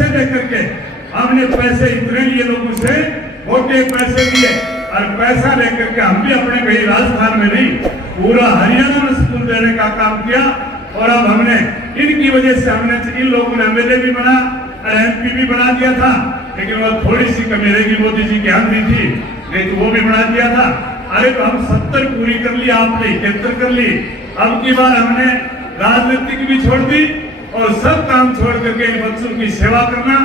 पैसे देकर के हमने पैसे इतने लिए लोगों से, मोटे पैसे लिए और पैसा लेकर के हम भी अपने कहीं राजस्थान में नहीं पूरा हरियाणा में स्कूल देने का काम किया। और अब हमने इनकी वजह से हमने इन लोगों ने एमएलए भी बना और एमपी भी बना दिया था, लेकिन वो थोड़ी सी कमी रहेगी मोदी जी की आंधी थी, नहीं तो वो भी बना दिया था। अरे तो हम 70 पूरी कर ली, आपने 71 कर ली। अब की बार हमने राजनीति भी छोड़ दी और सब काम छोड़ करके इन बच्चों की सेवा करना।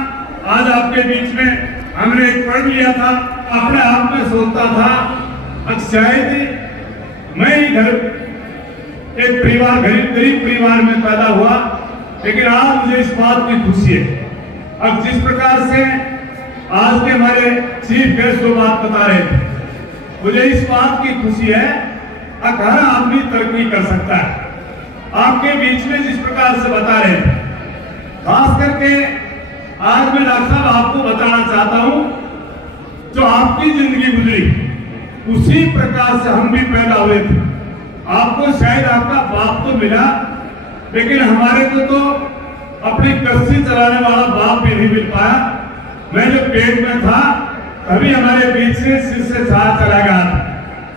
आज आपके बीच में हमने एक पढ़ लिया था, अपने आप में सोचता था शायद मैं ही घर एक परिवार गरीब परिवार में पैदा हुआ, लेकिन आज मुझे इस बात की खुशी है। अब जिस प्रकार से आज के हमारे चीफ गेस्ट जो बात बता रहे थे, मुझे इस बात की खुशी है हर आदमी तरक्की कर सकता है। आपके बीच में जिस प्रकार से बता रहे थे, खास करके आज मैं डॉक्टर साहब आपको बताना चाहता हूं, जो आपकी जिंदगी गुजरी उसी प्रकार से हम भी पैदा हुए थे। आपको शायद आपका बाप तो मिला, लेकिन हमारे को तो अपनी कस्सी चलाने वाला बाप भी नहीं मिल पाया। मैं जब पेट में था तभी हमारे बीच से सिर से छाया चला गया था।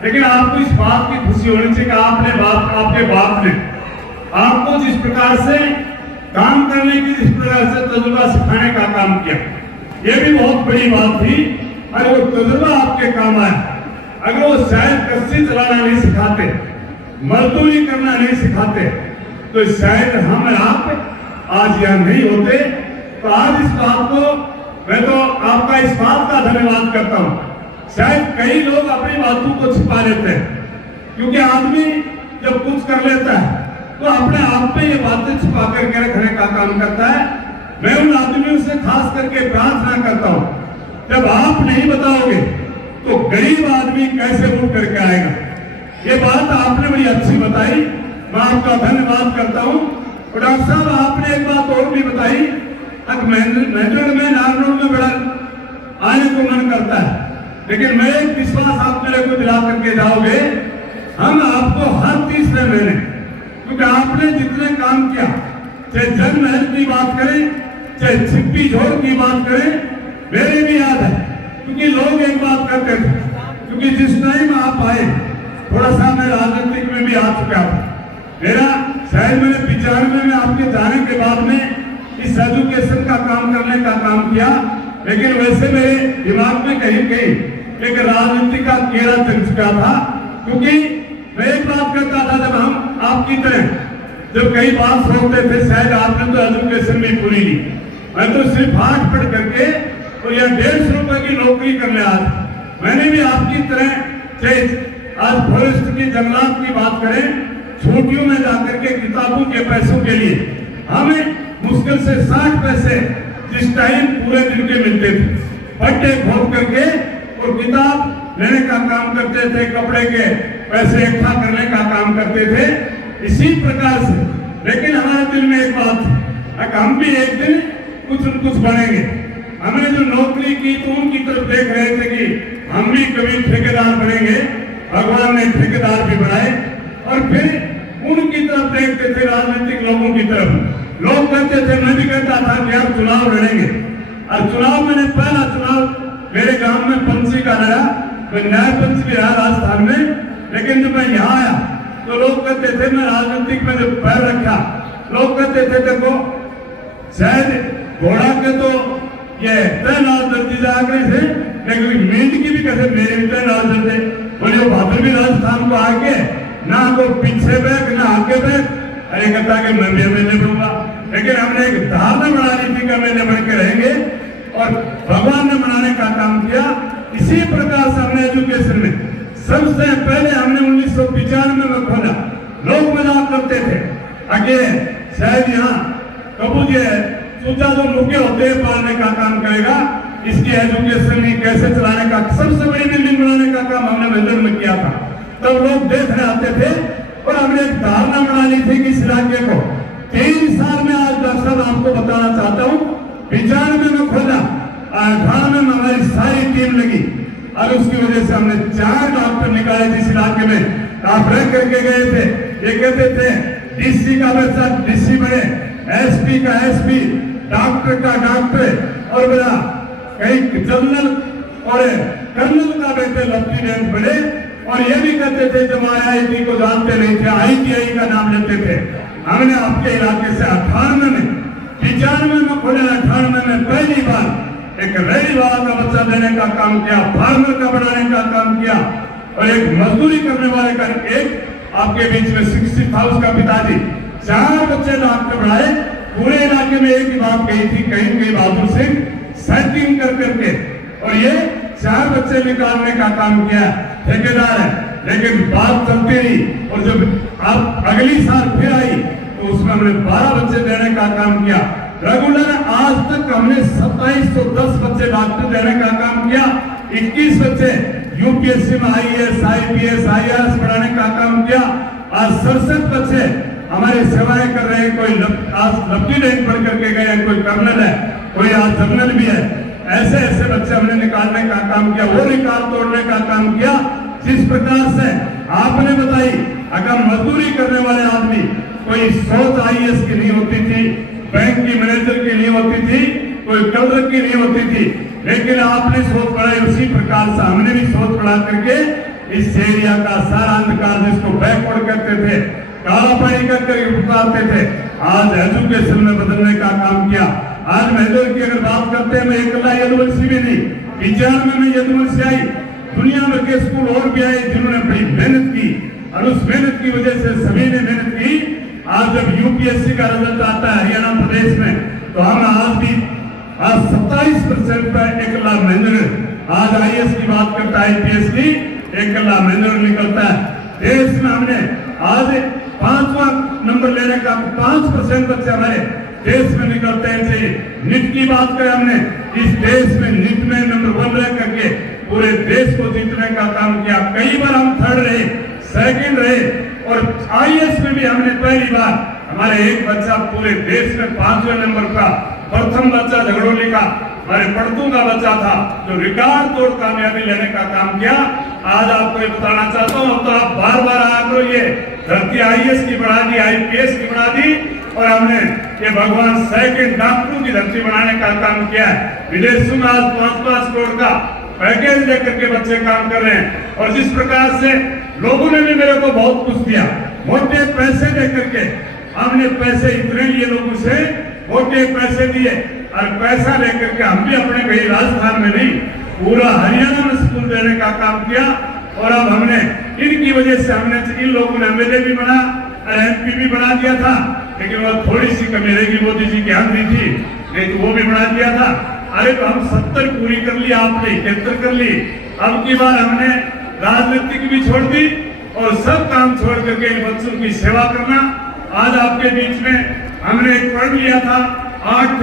लेकिन आपको इस बात की खुशी होनी चाहिए कि आपके बाप ने आपको जिस प्रकार से काम करने की, जिस प्रकार से तजुर्बा सिखाने का काम किया, ये भी बहुत बड़ी बात थी। और वो तजुर्बा आपके काम आया। अगर वो शायद कस्सी चलाना नहीं सिखाते, मजदूरी करना नहीं सिखाते, तो शायद हम आप आज यहाँ नहीं होते। तो आज इस बात को मैं तो आपका इस बात का धन्यवाद करता हूँ। शायद कई लोग अपनी बातों को छिपा लेते हैं, क्योंकि आदमी जब कुछ कर लेता है तो अपने आप में ये बातें छिपा करके रखने का काम करता है। मैं उन आदमियों से खास करके प्रार्थना करता हूँ, जब आप नहीं बताओगे तो गरीब आदमी कैसे उठ करके आएगा। ये बात आपने बड़ी अच्छी बताई, मैं आपका धन्यवाद करता हूँ। और डॉक्टर साहब आपने एक बात और भी बताई, मेजर में नारनौल में बड़ा आने को मन करता है, लेकिन मैं एक विश्वास आप मेरे को दिला करके जाओगे, हम आपको हर तीसरे महीने, क्योंकि आपने जितने काम किया, चाहे जन महल की बात करें, चाहे छिप्पी झोर की बात करें, मेरे भी याद है। क्योंकि लोग एक बात करते थे, क्योंकि जिस टाइम आप आए थोड़ा सा मैं राजनीतिक में भी आ चुका था। मेरा शायद मैंने 95 में आपके जाने के बाद में इस एजुकेशन का काम करने का काम किया, लेकिन वैसे मेरे दिमाग में कहीं एक राजनीति का कीड़ा चल चुका था। क्योंकि मैं एक बात करता था, जब हम आपकी तरह जब कई बात सोचते थे, शायद आपने तो एजुकेशन भी पूरी ली, मैं तो सिर्फ 8 पढ़ करके और यह 150 रुपए की नौकरी करने आज मैंने भी आपकी तरह, चाहे आज फॉरेस्ट की जंगलात की बात करें, छुट्टियों में जाकर के किताबों के पैसों के लिए हमें मुश्किल से 60 पैसे जिस टाइम पूरे दिन के मिलते थे, पट्टे खोद करके और किताब लेने का काम करते थे, कपड़े के पैसे इकट्ठा करने का काम करते थे, इसी प्रकार से। लेकिन हमारे दिल में एक बात है, हम भी एक दिन कुछ न कुछ बनेंगे। हमने जो नौकरी की तो उनकी तरफ देख रहे थे कि हम भी कभी ठेकेदार बनेंगे, भगवान ने ठेकेदार भी बनाए। और फिर उनकी तरफ देखते थे, राजनीतिक लोगों की तरफ। लोग कहते थे, मैं भी कहता था कि आप चुनाव लड़ेंगे, और चुनाव मैंने पहला चुनाव मेरे गांव में पंची का लड़ा, मैं न्याय पंच भी रहा राजस्थान में। लेकिन जब मैं यहाँ आया तो लोग कहते थे, मैं राजनीतिक में जब पैर रखा, लोग कहते थे देखो शायद घोड़ा के तो ये तय नाव दर्जी जागरे थे, लेकिन मीट की भी कहते मेरे भी तय नाव दर्जे बोले। भाभी भी राजस्थान को आके ना को पीछे बैग ना आगे बैग, अरे कहता कि मैं भी एमएलए बनूंगा। लेकिन हमने एक धारणा बना ली थी कि एमएलए बन के रहेंगे, और भगवान ने बनाने का काम किया। इसी प्रकार से हमने एजुकेशन में सबसे पहले हमने 1995 में खोला। लोग मजाक करते थे, आगे शायद यहाँ कबू जी सोचा जो मुर्गे होते हैं पालने का काम करेगा, इसकी एजुकेशन में कैसे चलाने का, सबसे बड़ी बिल्डिंग बनाने का काम हमने मेजर में किया था। तब लोग देख रहे आते थे, और हमने एक धारणा बना ली थी कि इस इलाके को 3 साल में, आज डॉक्टर साहब आपको बताना चाहता हूँ, 95 में खोला, 18 में हमारी सारी टीम लगी, और उसकी वजह से हमने 4 डॉक्टर निकाले जिस इलाके में आप रह करके गए थे। ये कहते थे डीसी का बच्चा डीसी बने, एसपी का एसपी, डॉक्टर का डॉक्टर और बोला कहीं जनरल और कर्नल का बेटे लेफ्टिनेंट बने। और ये भी कहते थे जब IIT को जानते नहीं थे, ITI का नाम लेते थे। हमने आपके इलाके से 98 में 95 में खोले, 98 में पहली बार एक रेडी वाला का बच्चा देने का काम किया, फार्मर का बढ़ाने का काम किया और एक मजदूरी करने वाले का एक आपके बीच में 60 था उसका पिताजी। 4 बच्चे डॉक्टर बढ़ाए। पूरे इलाके में एक ही बात कही थी, कहीं बहादुर सिंह सेटिंग कर करके, और ये 4 बच्चे निकालने का काम किया। ठेकेदार है, लेकिन बात चलती रही और जब आप अगली साल फिर आई तो उसमें हमने 12 बच्चे देने का काम किया। रेगुलर आज तक हमने 2710 बच्चे डॉक्टर देने का काम किया। 21 बच्चे UPSC में IAS, IPS, IRS पढ़ाने का काम किया। आज 67 बच्चे हमारे सेवाएं कर रहे हैं। कोई आज लेफ्टिनेंट पढ़ करके गए, कोई कर्नल है, कोई आज जनरल भी है। ऐसे ऐसे बच्चे हमने निकालने का काम किया, वो निकाल तोड़ने का काम किया। जिस प्रकार से आपने बताई, अगर मजदूरी करने वाले आदमी कोई सोच IAS की नहीं होती थी, बैंक की मैनेजर की नहीं होती थी, कोई कलर की नहीं होती थी, लेकिन आपने सोच बढ़ाई। उसी प्रकार से हमने भी सोच बढ़ा करके इस एरिया का सारा अंधकार जिसको बैकवर्ड करते थे, काला पानी करके उतारते थे, आज एजुकेशन में बदलने का काम किया। आज महदूर की अगर बात करते हैं, मैं अकेला यूनिवर्सिटी में नहीं, 95 में यूनिवर्सिटी आई, दुनिया भर के स्कूल और भी आए जिन्होंने बड़ी मेहनत की और उस मेहनत की वजह से सभी ने मेहनत की। आज जब UPSC का रिजल्ट आता है हरियाणा प्रदेश में, तो हम आज भी 27% पर एकला मेहनत, आज IAS की बात करता है, IPS की एकला मेहनत निकलता है। देश में हमने आज 5वां नंबर लेने का 5% बच्चे हमारे देश में निकलते हैं। चाहिए नीट की बात करें, हमने इस देश में नीट में नंबर 1 रह करके पूरे देश को जीतने का काम किया। कई बार हम 3rd रहे, 2nd रहे और IAS में भी हमने पहली बार हमारे एक बच्चा पूरे देश में 5वें नंबर का प्रथम बच्चा झगड़ोली का हमारे पड़तू का बच्चा था जो रिकॉर्ड तोड़ कामयाबी लेने का काम किया। आज आपको ये बताना चाहता हूँ, तो आप बार बार आकर ये धरती IAS की बढ़ा दी, IPS की बढ़ा दी और हमने ये भगवान 2nd डॉक्टरों की धरती बनाने का काम किया है। विदेशों में आज 5-5 करोड़ का पैकेज लेकर के बच्चे काम कर रहे हैं। और जिस प्रकार से लोगों ने भी मेरे को बहुत कुछ दिया, मोटे पैसे दे करके, हमने पैसे इतने लिए लोगों से, मोटे पैसे दिए और पैसा लेकर के हम भी अपने कहीं राजस्थान में नहीं, पूरा हरियाणा में स्कूल देने का काम किया। और अब हमने इनकी वजह से हमने इन लोगों ने MLA भी बना और MP भी बना दिया था, लेकिन वो थोड़ी सी कमी रहेगी, मोदी जी की आंधी थी, नहीं तो वो भी बना दिया था। अरे तो हम 70 पूरी कर ली, आपने 71 कर ली। अब की बार हमने राजनीति भी छोड़ दी और सब काम छोड़ करके इन बच्चों की सेवा करना। आज आपके बीच में हमने एक पढ़ लिया था, 8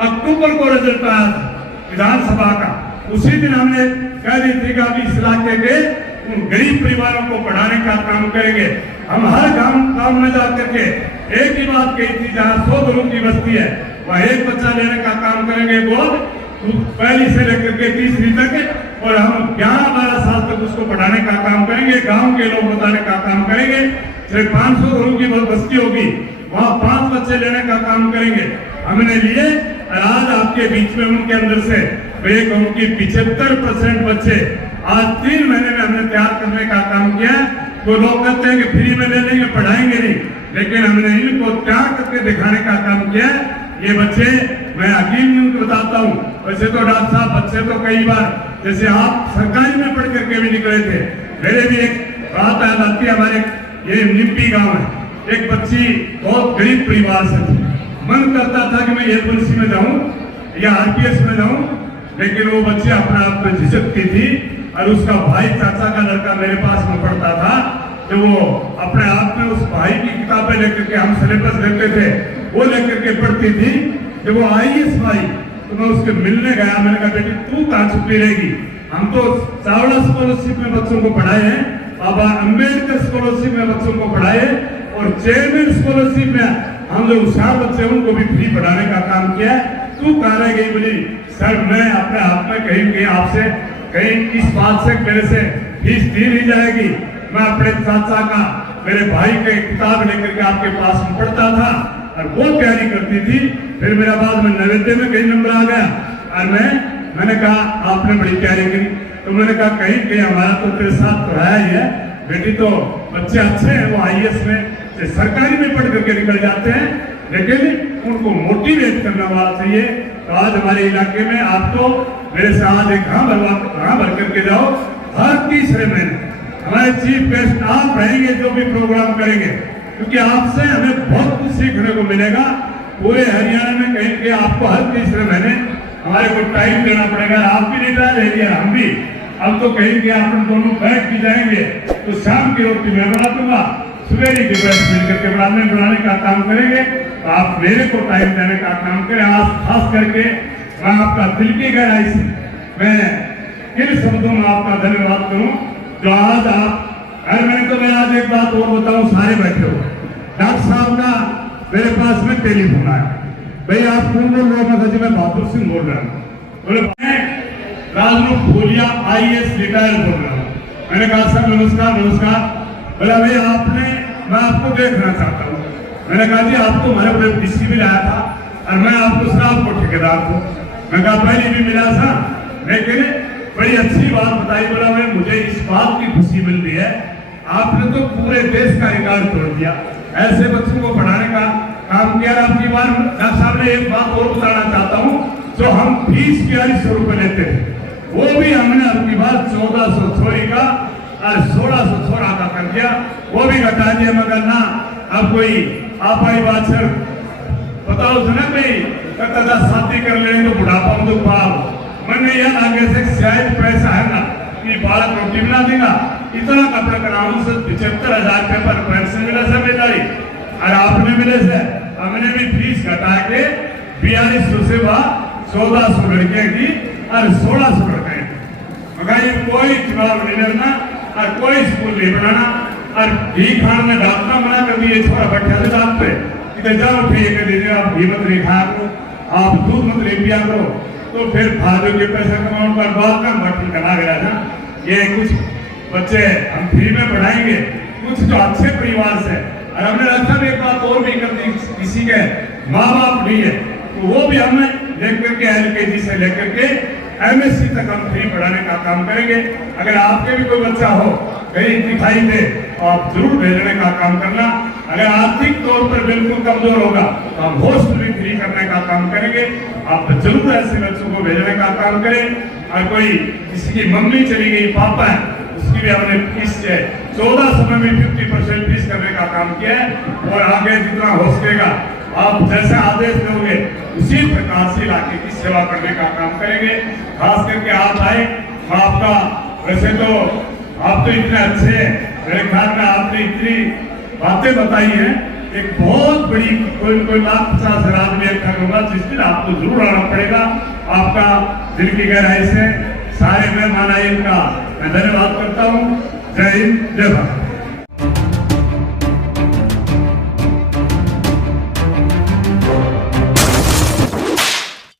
अक्टूबर को रिजल्ट आया था विधानसभा का। उसी दिन हमने कह दी थी कि अब इस इलाके के उन गरीब परिवारों को पढ़ाने का काम करेंगे। हम हर गांव में जाकर के एक ही बात कही थी, जहाँ 100 घरों की बस्ती है वह एक बच्चा लेने का काम करेंगे, गोद पहली से लेकर के 30वीं तक, और हम 11-12 साल तक उसको पढ़ाने का काम करेंगे। गांव के लोग बताने का काम करेंगे। सिर्फ 500 घरों की बस्ती होगी, वहाँ 5 बच्चे लेने का काम करेंगे। हमने लिए और आज आपके बीच में उनके अंदर से एक उनकी 75% बच्चे आज 3 महीने में हमने तैयार करने का काम किया। तो लोग कहते हैं कि फ्री में ले लेंगे, पढ़ाएंगे नहीं, लेकिन हमने इनको तैयार करके दिखाने का काम किया। ये बच्चे मैं हकीम उनको बताता हूँ, वैसे तो डॉक्टर साहब बच्चे तो कई बार जैसे आप सरकारी में पढ़ करके भी निकले थे। मेरे भी एक बात याद आती है, हमारे ये निप्पी गांव है, एक बच्ची बहुत गरीब परिवार से थी। मन करता था कि मैं यूनिवर्सिटी में जाऊं या RPS में जाऊं, लेकिन वो बच्ची अपने आप में झिझकती थी। और उसका भाई चाचा का लड़का मेरे पास में पढ़ता था, तो वो अपने आप में उस भाई की किताबें लेकर के हम सिलेबस देते थे, वो लेकर के पढ़ती थी। जब वो IAS भाई तो मैं उसके मिलने गया, मैंने कहा बेटी तू कहाँ छुट्टी रहेगी, हम तो चावड़ा स्कॉलरशिप में बच्चों को पढ़ाए हैं, अब अम्बेडकर स्कॉलरशिप में बच्चों को पढ़ाए, और चेयरमैन स्कॉलरशिप में हम जो होशियार बच्चे हैं उनको भी फ्री पढ़ाने का काम किया है। तू कहाँ रह गई? बोली सर मैं अपने हाथ में कहीं आपसे कहीं इस बात से मेरे से फीस दी नहीं जाएगी, मैं अपने चाचा का मेरे भाई के किताब लेकर के आपके पास में पढ़ता था और वो तैयारी करती थी। फिर मेरा बाद में नैवेद्य में कहीं नंबर आ गया और मैंने कहा आपने बड़ी तैयारी करी, तो मैंने कहा कहीं कहीं हमारा तो तेरे साथ तो है ही है बेटी, तो बच्चे अच्छे हैं, वो IAS में सरकारी में पढ़ करके निकल जाते हैं, लेकिन उनको मोटिवेट करने वाला चाहिए। तो आज हमारे इलाके में आप तो मेरे से आज एक हाँ भर करके जाओ, हर तीसरे महीने हमारे चीफ गेस्ट आप रहेंगे जो भी प्रोग्राम करेंगे, क्योंकि आपसे हमें बहुत कुछ सीखने को मिलेगा। पूरे हरियाणा में कहीं के आपको हर तीसरे महीने हमारे को टाइम देना पड़ेगा। आप भी निकाल ले लिया, हम भी अब तो कहीं के आप दोनों बैठ भी जाएंगे तो शाम की रोटी मैं बना दूंगा, सवेरे की बैठ मिलकर के बनाने का काम करेंगे। तो आप मेरे को टाइम देने का काम करें। आज खास करके मैं आपका दिल की गहराई से मैं किन शब्दों में आपका धन्यवाद करूं जो आज आप मैंने तो मैं आज एक बात और बताऊं, सारे बैठे हो, डॉक्टर साहब का मेरे पास में टेलीफोन आया, भाई आप कौन बोल रहे हो? मैं बहादुर सिंह बोल रहा हूँ। बोले राजरूप भूलिया IAS रिटायर बोल रहा हूँ। मैंने कहा सर नमस्कार नमस्कार। बोला भाई मैं आपको देखना चाहता हूँ। मैंने कहा जी आप तो हमारे बड़े DC भी लाया था और मैं आपको शराब को ठेकेदार हूँ। मैं कहा पहले भी मिला था, लेकिन बड़ी अच्छी बात बताई। बोला भाई मुझे इस बात की खुशी मिल रही है, आपने तो पूरे देश का रिकॉर्ड तोड़ दिया, ऐसे बच्चों को पढ़ाने का काम किया। आपकी बार डॉक्टर साहब ने एक बात और बताना चाहता हूँ, जो हम फीस 4200 रुपए लेते थे वो भी हमने अपनी बात 1400 छोरी का और 1600 छोरा का कर दिया, वो भी घटा दिया। मगर ना अब कोई आप आई बात सर बताओ सुना भाई कहता था शादी कर लेंगे तो बुढ़ापा में तो पाप मैंने यह आगे से शायद पैसा है ना कि बालक रोटी बना देगा, इतना कपड़ा कराऊं से 75,000 रुपये पर पेंशन मिला जिम्मेदारी और आपने मिले से हमने भी फीस घटा के 4200 से 1400 लड़के की और 1600 लड़के। मगर कोई चुनाव नहीं लड़ना और कोई स्कूल नहीं बनाना और घी खान में डॉक्टर मना कर दिए, छोरा बैठा थे दांत पे इधर जाओ ठीक है दीजिए, आप घी मत नहीं खाया करो, आप दूध मत नहीं पिया करो। तो फिर फालतू के पैसा कमाने पर बात का मट्टी करा गया था। ये कुछ बच्चे हम फ्री में पढ़ाएंगे, कुछ जो अच्छे परिवार से, और हमने रखा एक बात और भी कर दी, किसी के माँ बाप नहीं है तो वो भी हमें लेकर के LKG से लेकर के MSc तक हम फ्री पढ़ाने का काम करेंगे। अगर आपके भी कोई बच्चा हो कहीं दिखाई दे तो आप जरूर भेजने का काम करना। अगर आर्थिक तौर पर बिल्कुल कमजोर होगा तो हम हॉस्टल भी फ्री करने का काम करेंगे। आप जरूर ऐसे बच्चों को भेजने का काम करें। और कोई किसी की मम्मी चली गई, पापा है, उसकी भी हमने फीस 1400 में 50% फीस करने का काम किया है। और आगे जितना हो सकेगा आप जैसा आदेश दोगे उसी प्रकार से इलाके की सेवा करने का काम करेंगे। खास करके आप आए, आपका वैसे तो आप तो इतने अच्छे हैं, मेरे ख्याल में आपने इतनी बातें बताई हैं, एक बहुत बड़ी कोई 50,000 आदमी इकट्ठा होगा जिस दिन आपको जरूर आना पड़ेगा। आपका दिल की गहराई से सारे मेहमान आए इनका मैं धन्यवाद करता हूँ। जय हिंद, जय भारत।